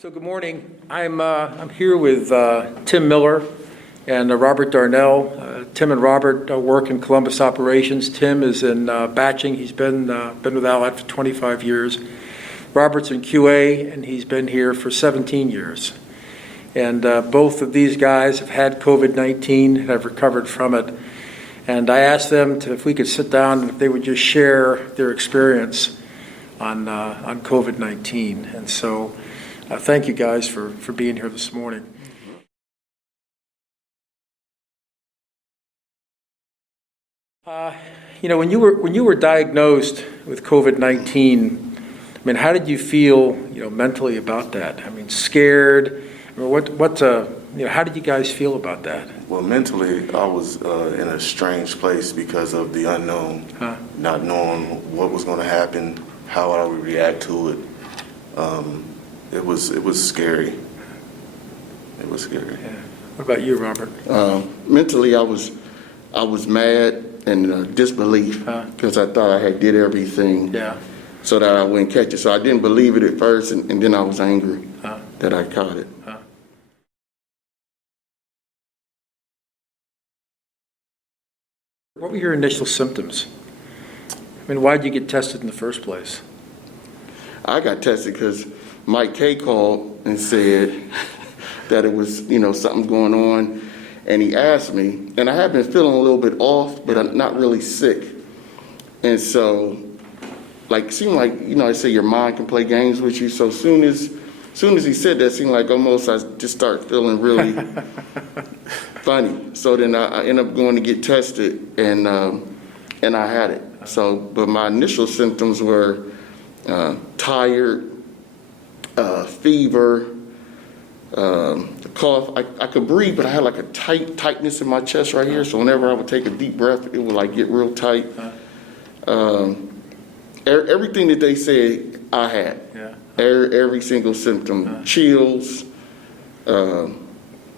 So good morning. I'm here with Tim Miller and Robert Darnell. Tim and Robert work in Columbus operations. Tim is in batching. He's been with Allied for 25 years. Robert's in QA, and he's been here for 17 years. And both of these guys have had COVID-19 and have recovered from it. And I asked them if we could sit down and if they would just share their experience on COVID-19. And so thank you guys for being here this morning. When you were diagnosed with COVID-19, I mean, how did you feel, mentally about that? I mean, scared? Or how did you guys feel about that? Well, mentally, I was in a strange place because of the unknown, not knowing what was going to happen, how I would react to it. It was scary. It was scary. Yeah. What about you, Robert? Mentally, I was mad and disbelief because I thought I had did everything so that I wouldn't catch it. So I didn't believe it at first, and then I was angry that I caught it. What were your initial symptoms? I mean, why did you get tested in the first place? I got tested because Mike K called and said that it was, something going on. And he asked me, and I have been feeling a little bit off, but I'm not really sick. And so, it seemed like, I say your mind can play games with you. So soon as he said that, it seemed like almost I just started feeling really funny. So then I ended up going to get tested, and I had it. So, but my initial symptoms were tired, fever, cough. I could breathe, but I had a tightness in my chest right here. So whenever I would take a deep breath, it would get real tight. Everything that they said, I had. Yeah. Every single symptom. Chills. Use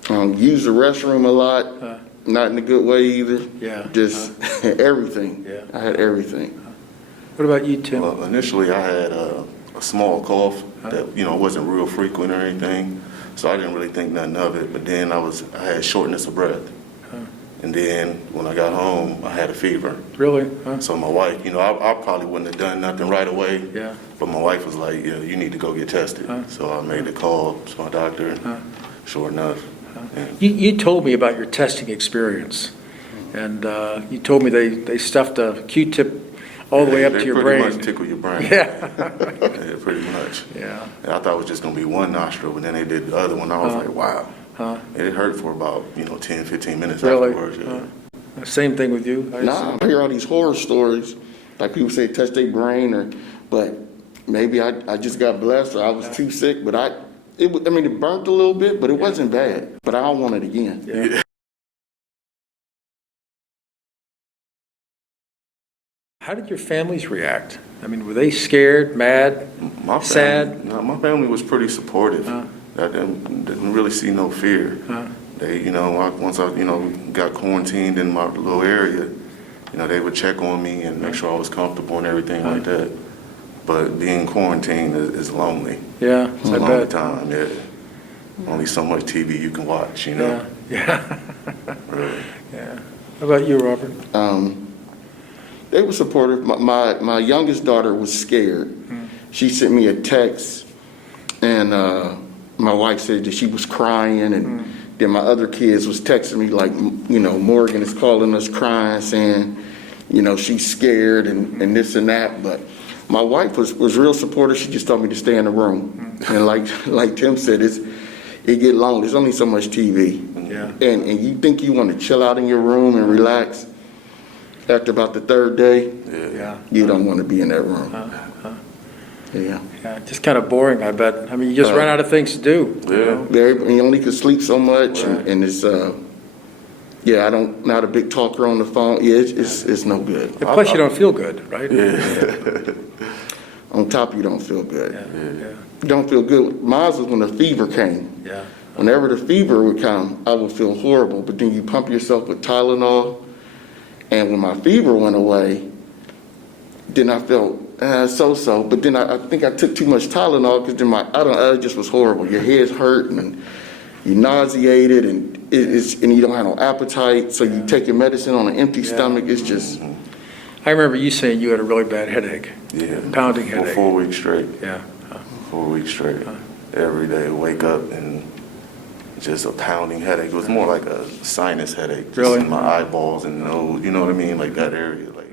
the restroom a lot. Not in a good way either. Yeah. Just everything. Yeah. I had everything. What about you, Tim? Well, initially, I had a small cough that wasn't real frequent or anything, so I didn't really think nothing of it. But then I had shortness of breath, and then when I got home, I had a fever. Really? So my wife, I probably wouldn't have done nothing right away. Yeah. But my wife was like, you need to go get tested. So I made the call to my doctor, and sure enough. Yeah. You told me about your testing experience, and you told me they stuffed a Q-tip all the way up to your brain. They pretty much tickle your brain. Yeah. Yeah, pretty much. Yeah. And I thought it was just going to be one nostril, but then they did the other one. I was like, wow. It hurt for about 10, 15 minutes Really? afterwards. Yeah. Same thing with you? I hear all these horror stories, like people say touch their brain, but maybe I just got blessed or I was too sick, but it burnt a little bit, but it wasn't bad. But I don't want it again. Yeah. How did your families react? I mean, were they scared, mad, sad? No, my family was pretty supportive. I didn't really see no fear. They, once I, got quarantined in my little area, they would check on me and make sure I was comfortable and everything like that. But being quarantined is lonely. Yeah, It's a long time. Yeah. Only so much TV you can watch. Yeah. Really. Yeah. How about you, Robert? They were supportive. My youngest daughter was scared. She sent me a text, and my wife said that she was crying, and then my other kids was texting me like, Morgan is calling us crying, saying, she's scared and this and that. But my wife was real supportive. She just told me to stay in the room. And like Tim said, it get long. There's only so much TV. Yeah. And you think you want to chill out in your room and relax. After about the third day, you don't want to be in that room. Yeah, just kind of boring, I bet. I mean, you just run out of things to do. You only could sleep so much, and it's not a big talker on the phone. Yeah, it's no good. And plus, you don't feel good, right? Yeah. On top, you don't feel good. Yeah. You don't feel good. Mine was when the fever came. Yeah. Whenever the fever would come, I would feel horrible. But then you pump yourself with Tylenol, and when my fever went away, then I felt so-so, but then I think I took too much Tylenol because then it just was horrible. Your head's hurt and you're nauseated and and you don't have no appetite, so you take your medicine on an empty stomach. It's just. I remember you saying you had a really bad headache. Yeah. Pounding For headache. 4 weeks straight. Yeah. 4 weeks straight. Every day, wake up and just a pounding headache. It was more like a sinus headache. Just Really? in my eyeballs and nose, you know what I mean? Like that area. Like.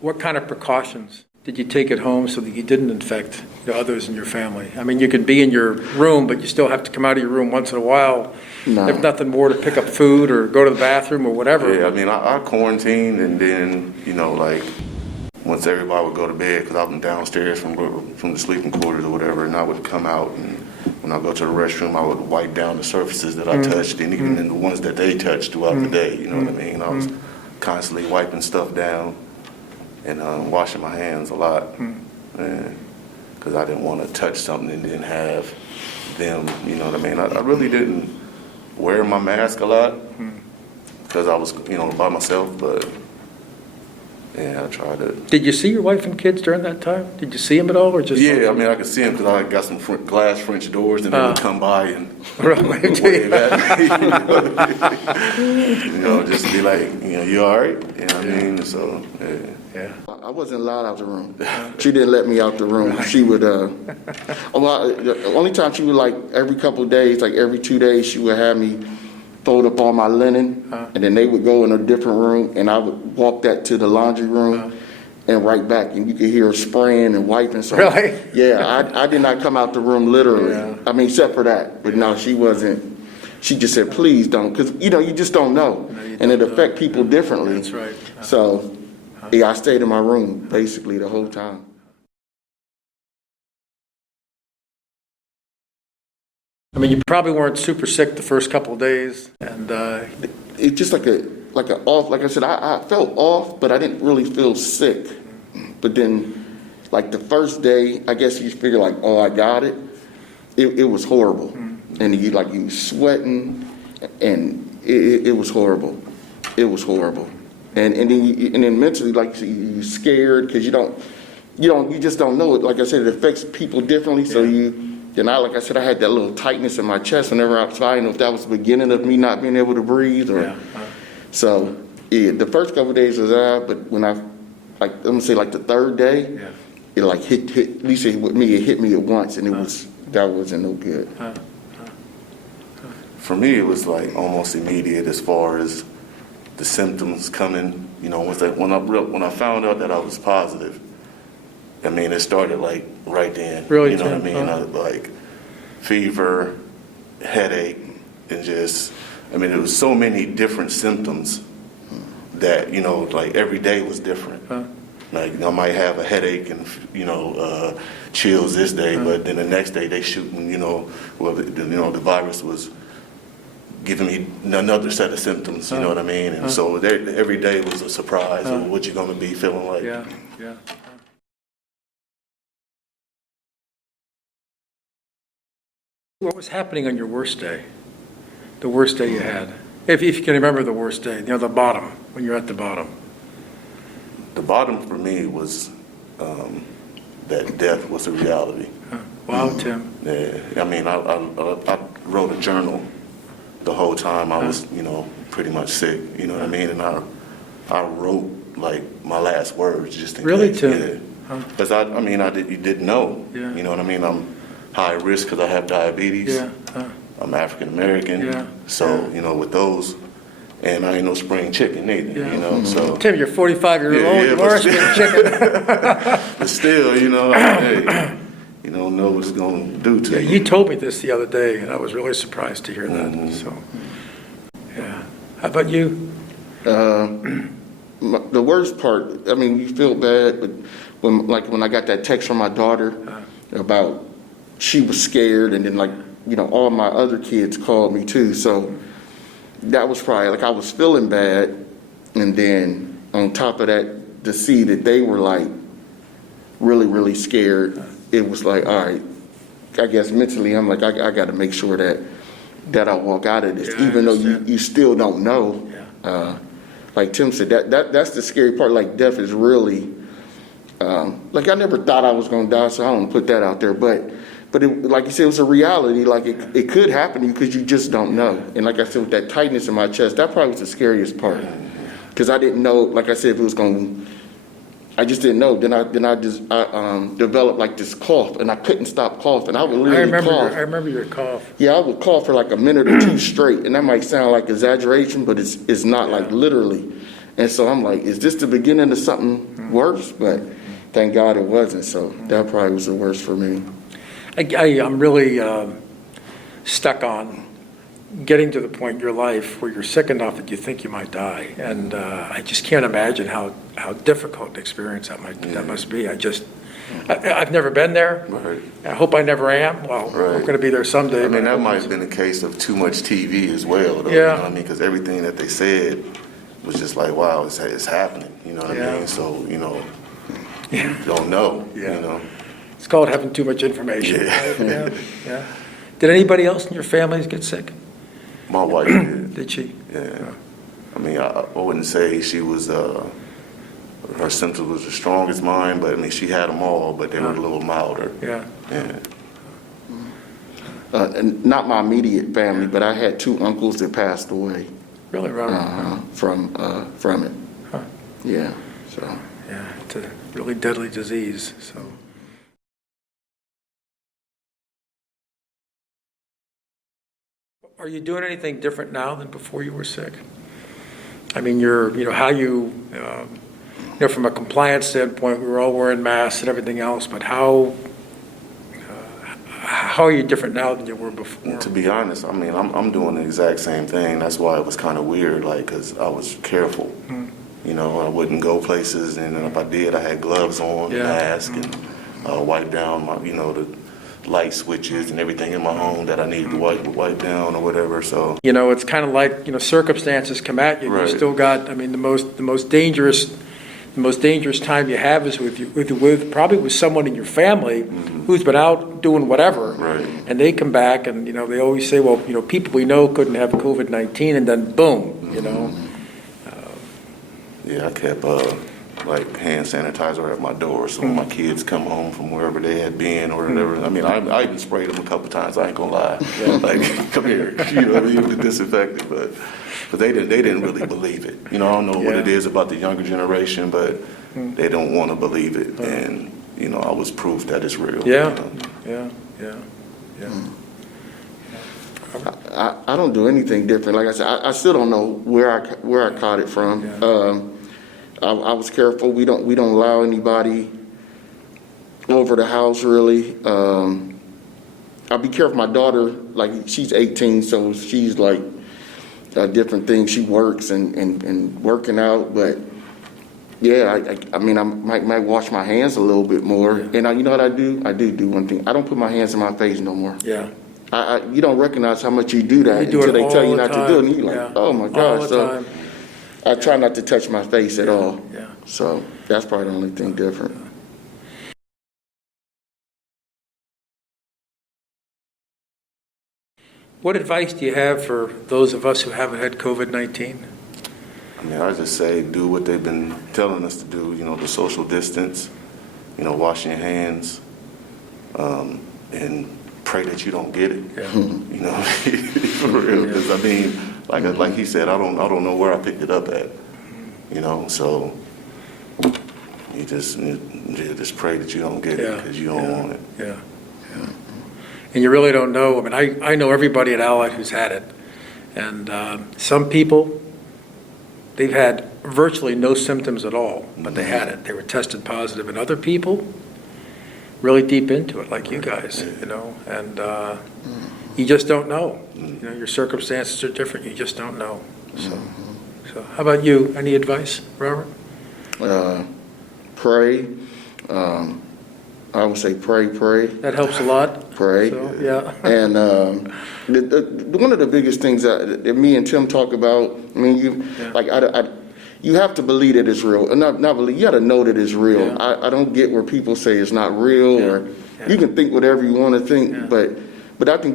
What kind of precautions did you take at home so that you didn't infect others in your family? I mean, you could be in your room, but you still have to come out of your room once in a while, if nothing more, to pick up food or go to the bathroom or whatever. Yeah, I mean, I quarantined, and then, like, once everybody would go to bed, because I'm downstairs from the sleeping quarters or whatever, and I would come out, and when I go to the restroom, I would wipe down the surfaces that I touched, and even in the ones that they touched throughout the day, you know what I mean? I was constantly wiping stuff down and washing my hands a lot, because I didn't want to touch something and didn't have them, you know what I mean? I really didn't wear my mask a lot, because I was, by myself, but yeah, I tried to. Did you see your wife and kids during that time? Did you see them at all, or just? Yeah, I mean, I could see them because I got some glass French doors, and they would come by and Really? wave at me. Just be like, you all right? You know what I mean? So, Yeah. I wasn't allowed out the room. She didn't let me out the room. She would, the only time she would, like, every couple of days, like every 2 days, she would have me fold up all my linen, and then they would go in a different room, and I would walk that to the laundry room and right back, and you could hear her spraying and wiping. So, Really? Yeah, I did not come out the room literally. Yeah. I mean, except for that. But no, she wasn't. She just said, please don't, because, you just don't know. No, you And it don't know. affects people differently. That's right. So, yeah, I stayed in my room basically the whole time. I mean, you probably weren't super sick the first couple of days, and It's just like a off. Like I said, I felt off, but I didn't really feel sick. But then, like the first day, I guess you figure like, oh, I got it. It was horrible, and you was sweating, and it was horrible. It was horrible, and then mentally, like you scared because you just don't know it. Like I said, it affects people differently. So like I said, I had that little tightness in my chest whenever I was flying. I don't know if that was the beginning of me not being able to breathe or. So the first couple of days was but when I'm gonna say like the third day, it like hit at least with me, it hit me at once, and that wasn't no good. For me, it was like almost immediate as far as the symptoms coming. When I found out that I was positive, I mean, it started like right then. Really, you know what I Tim? mean? Like fever, headache, and just, I mean, there was so many different symptoms that, like every day was different. Like I might have a headache and, chills this day, but then the next day they shooting, the virus was giving me another set of symptoms, you know what I mean? And so every day was a surprise of what you're going to be feeling like. Yeah. What was happening on your worst day? The worst day you had? If you can remember the worst day, the bottom, when you're at the bottom. The bottom for me was that death was a reality. Wow, Tim. Yeah, I mean, I wrote a journal the whole time I was, pretty much sick, you know what I mean? And I wrote, like, my last words just in Really, case. Tim? Because, you didn't know. Yeah. You know what I mean? I'm high risk because I have diabetes. Yeah. I'm African American. Yeah. So, with those, and I ain't no spring chicken either, so. Tim, you're 45-year-old. Yeah, You but are a spring chicken. But still, hey, you don't know what it's going to do to Yeah, you. you told me this the other day, and I was really surprised to hear that. So, yeah. How about you? The worst part, I mean, you feel bad, but when I got that text from my daughter about she was scared, and then all my other kids called me too. So that was probably I was feeling bad, and then on top of that, to see that they were really, really scared, it was all right. I guess mentally, I'm I got to make sure that I walk out of this, Yeah, I even though understand. you still don't know. Yeah. Like Tim said, that's the scary part. Like death is really, like I never thought I was going to die, so I don't put that out there. But it, like you said, it was a reality. Like it could happen to you because you just don't know. And like I said, with that tightness in my chest, that probably was the scariest part. Because I didn't know, like I said, if it was going to, I just didn't know. Then I developed like this cough, and I couldn't stop coughing. I would literally cough. I remember your cough. Yeah, I would cough for like a minute or two straight, and that might sound like exaggeration, but it's not, like literally. And so I'm like, is this the beginning of something worse? But thank God it wasn't. So that probably was the worst for me. I'm really stuck on getting to the point in your life where you're sick enough that you think you might die, and I just can't imagine how difficult an experience that must be. I've never been there. Right. I hope I never am. Well, I'm going to be there someday. I mean, but that might have been a case of too much TV as well, though. Yeah. You know what I mean? Because everything that they said was just like, wow, it's happening. You know what I mean? So, you don't know. Yeah. You know? It's called having too much information. Yeah. Right? Yeah. Did anybody else in your families get sick? My wife did. Did she? Yeah. I mean, I wouldn't say she was, her symptoms was as strong as mine, but I mean, she had them all, but they were a little milder. Yeah. Yeah. And not my immediate family, but I had 2 uncles that passed away Really, Robert? from it. Huh. Yeah. So. Yeah, it's a really deadly disease. So. Are you doing anything different now than before you were sick? I mean, from a compliance standpoint, we were all wearing masks and everything else, but how are you different now than you were before? To be honest, I mean, I'm doing the exact same thing. That's why it was kind of weird, like, because I was careful. You know, I wouldn't go places, and if I did, I had gloves on, mask, and wipe down my, the light switches and everything in my home that I needed to wipe down or whatever. So it's kind of like circumstances come at you. Right. You still got. I mean, the most dangerous time you have is with probably with someone in your family who's been out doing whatever, Right. and they come back and they always say, well, people we know couldn't have COVID-19, and then boom, Yeah, I kept like hand sanitizer at my door, so when my kids come home from wherever they had been or whatever. I mean, I even sprayed them a couple times. I ain't gonna lie. Like, come here, with the disinfectant. But they didn't really believe it. I don't know what it is about the younger generation, but they don't want to believe it. And I was proof that it's real. Yeah. I don't do anything different. Like I said, I still don't know where I caught it from. Yeah. I was careful. We don't allow anybody over the house really. I'll be careful. My daughter, like, she's 18, so she's like a different thing. She works and working out, but yeah, I mean, I might wash my hands a little bit more. And you know what I do? I do one thing. I don't put my hands in my face no more. Yeah. You don't recognize how much you do that You do until it they tell you all the not to do it, and time. you're like, Yeah. oh my All gosh. the So time. I try not to touch my face at all. Yeah. So that's probably the only thing different. What advice do you have for those of us who haven't had COVID-19? I mean, I just say do what they've been telling us to do. The social distance. Washing your hands, and pray that you don't get it. Yeah. For real. Because I mean, like he said, I don't know where I picked it up at. So you just pray that you don't get it because you don't want it. Yeah. And you really don't know. I mean, I know everybody at Allied who's had it, and some people, they've had virtually no symptoms at all, but they had it. They were tested positive, and other people really deep into it, like you guys, and you just don't know. Your circumstances are different. You just don't know. So how about you? Any advice, Robert? Pray. I would say pray. That helps a lot. Pray. So, yeah. And one of the biggest things that me and Tim talk about, I mean, you have to believe that it's real. Not believe, you got to know that it's real. Yeah. I don't get where people say it's not real, or you can think whatever you want to think, but But I think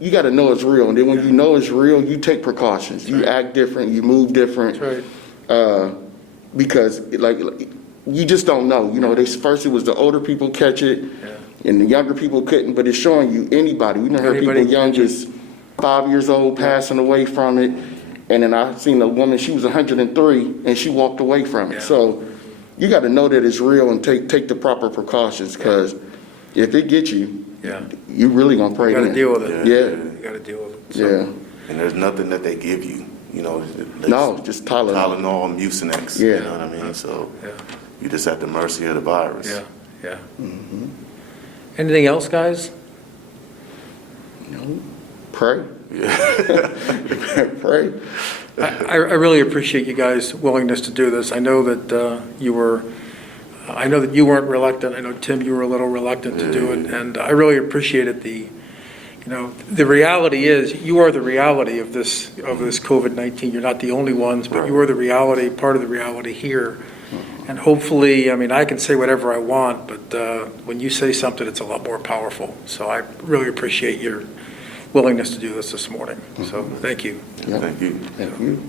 you got to know it's real. And then when you know it's real, you take precautions. You act different, you move different. That's right. Because like you just don't know. You know, first it was the older people catch it, and the younger people couldn't. But it's showing you anybody. We done heard people young as 5 years old passing away from it. And then I seen a woman, she was 103, and she walked away from it. Yeah. So you got to know that it's real and take the proper precautions, because if it gets you, you really gonna pray. You got to deal with it. Yeah. You got to deal with it. So. Yeah. And there's nothing that they give you, you know. No, just Tylenol. Tylenol, Mucinex. Yeah. You know what I mean? So you just at the mercy of the virus. Yeah, yeah. Mm-hmm. Anything else, guys? No. Pray. Pray. I really appreciate you guys' willingness to do this. I know that you weren't reluctant. I know, Tim, you were a little reluctant to do it, and I really appreciated the reality is you are the reality of this COVID-19. You're not the only ones, but you are the reality, part of the reality here. And hopefully, I mean, I can say whatever I want, but when you say something, it's a lot more powerful. So I really appreciate your willingness to do this morning. So thank you. Yeah. Thank you. Thank you.